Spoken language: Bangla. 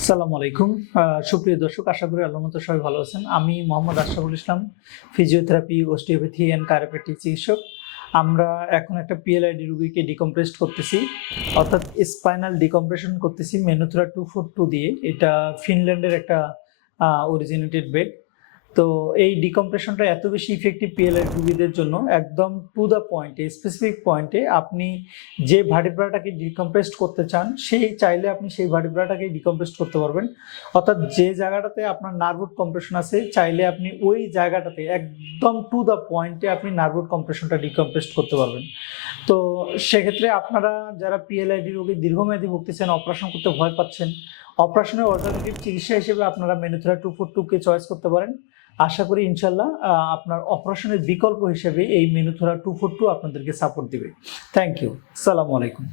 আসসালামু আলাইকুম। সুপ্রিয় দর্শক, আশা করি আল্লাহর মতো সবাই ভালো আছেন। আমি মোহাম্মদ আশরাফুল ইসলাম, ফিজিওথেরাপি, ওস্টিওপ্যাথি অ্যান্ড কায়োপ্র্যাকটিক চিকিৎসক। আমরা এখন একটা পিএলআইডি রোগীকে ডিকম্প্রেসড করতেছি, অর্থাৎ স্পাইনাল ডিকম্প্রেশন করতেছি মেনুথেরা 242 দিয়ে। এটা ফিনল্যান্ডের একটা অরিজিনেটেড বেড। তো এই ডিকম্প্রেশনটা এত বেশি ইফেক্টিভ পিএলআইডি রোগীদের জন্য, একদম টু দ্য পয়েন্টে, স্পেসিফিক পয়েন্টে আপনি যে ভার্টিব্রাটাকে ডিকম্প্রেসড করতে চান চাইলে আপনি সেই ভার্টিব্রাটাকে ডিকম্প্রেসড করতে পারবেন। অর্থাৎ যে জায়গাটাতে আপনার নার্ভুড কম্প্রেশন আছে, চাইলে আপনি ওই জায়গাটাতে একদম টু দ্য পয়েন্টে আপনি নার্ভুড কম্প্রেশনটা ডিকম্প্রেসড করতে পারবেন। তো সেক্ষেত্রে আপনারা যারা পিএলআইডি রোগী দীর্ঘমেয়াদী ভুগতেছেন, অপারেশন করতে ভয় পাচ্ছেন, অপারেশনের অল্টারনেটিভ চিকিৎসা হিসেবে আপনারা মেনুথেরা 242 কে চয়েস করতে পারেন। আশা করি ইনশাল্লাহ আপনার অপারেশনের বিকল্প হিসেবে এই মেনুথেরা 242 আপনাদেরকে সাপোর্ট দিবে। Thank you. আসসালামু আলাইকুম।